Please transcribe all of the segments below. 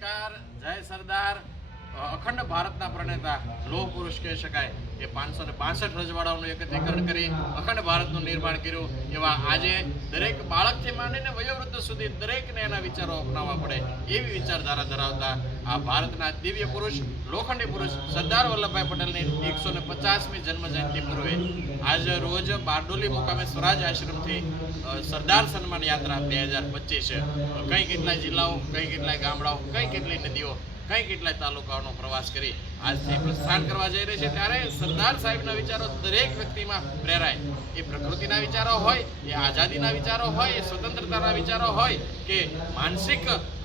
નમસ્કાર જય સરદાર અખંડ ભારતના પ્રણેતા લોહ પુરુષ કહી શકાય એ પાંચસો ને બાસઠ રજવાડાઓનું એકત્રીકરણ કરી અખંડ ભારતનું નિર્માણ કર્યું એવા આજે દરેક બાળકથી માંડીને વયોવૃદ્ધ સુધી દરેકને એના વિચારો અપનાવવા પડે એવી વિચારધારા ધરાવતા આ ભારતના દિવ્ય પુરુષ લોખંડી પુરુષ સરદાર વલ્લભભાઈ પટેલની એકસો ને પચાસમી જન્મ જન્મજયંતિ પૂર્વે આજે રોજ બારડોલી મુકામે સ્વરાજ આશ્રમથી સરદાર સન્માન યાત્રા બે હજાર પચીસ કઈ કેટલા જિલ્લાઓ કઈ કેટલાય ગામડાઓ કઈ કેટલી નદીઓ કંઈ કેટલાય તાલુકાઓનો પ્રવાસ કરી આજે પ્રસ્થાન કરવા જઈ રહ્યા છે ત્યારે સરદાર સાહેબના વિચારો દરેક વ્યક્તિમાં પ્રેરાય એ પ્રકૃતિના વિચારો હોય એ આઝાદીના વિચારો હોય એ સ્વતંત્રતાના વિચારો હોય કે માનસિક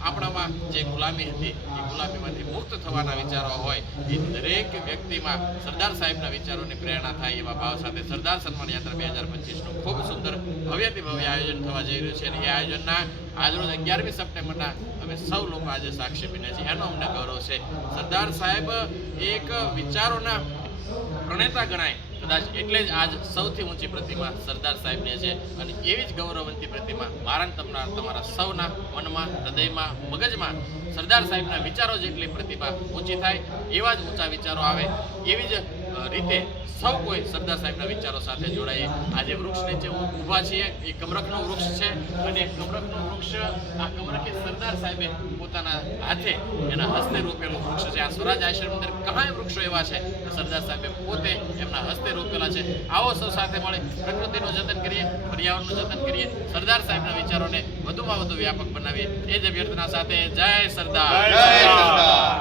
આપણામાં જે ગુલામી હતી એ ગુલામીમાંથી મુક્ત થવાના વિચારો હોય એ દરેક વ્યક્તિમાં સરદાર સાહેબના વિચારોની પ્રેરણા થાય એવા ભાવ સાથે સરદાર સન્માન યાત્રા બે હજાર પચીસનું ખૂબ સુંદર ભવ્યથી ભવ્ય આયોજન થવા જઈ રહ્યું છે અને એ આયોજનના આજરોજ અગિયારમી સપ્ટેમ્બરના અમે સૌ લોકો આજે સાક્ષી બન્યા છીએ એનો અમને ગૌરવ છે સરદાર સાહેબ એક વિચારોના પ્રણેતા ગણાય કદાચ એટલે જ આજ સૌથી ઊંચી પ્રતિમા સરદાર સાહેબની છે અને એવી જ ગૌરવવંતી પ્રતિમા મારા તમના તમારા સૌના મનમાં હૃદયમાં મગજમાં સરદાર સાહેબના વિચારો જેટલી પ્રતિભા ઊંચી થાય એવા જ ઊંચા વિચારો આવે એવી જ રીતે સૌ કોઈ સરદાર સાહેબના વિચારો સાથે જોડાઈએ આજે વૃક્ષ નીચે ઊભા છીએ એ કમરખનું વૃક્ષ છે અને કમરખનું વૃક્ષ આ કમરખે સરદાર સાહેબે પોતાના હાથે એના હસ્તે રોપેલું વૃક્ષ છે આ સ્વરાજ આશ્રમ અંદર ઘણા વૃક્ષો એવા છે સરદાર સાહેબે પોતે એમના હસ્તે રોપેલા છે આવો સૌ સાથે મળે પ્રકૃતિનું જતન કરીએ પર્યાવરણનું જતન કરીએ સરદાર સાહેબના વિચારોને વધુમાં વધુ વ્યાપક બનાવીએ એ જ અભ્યર્થના સાથે જય સરદાર જય સરદાર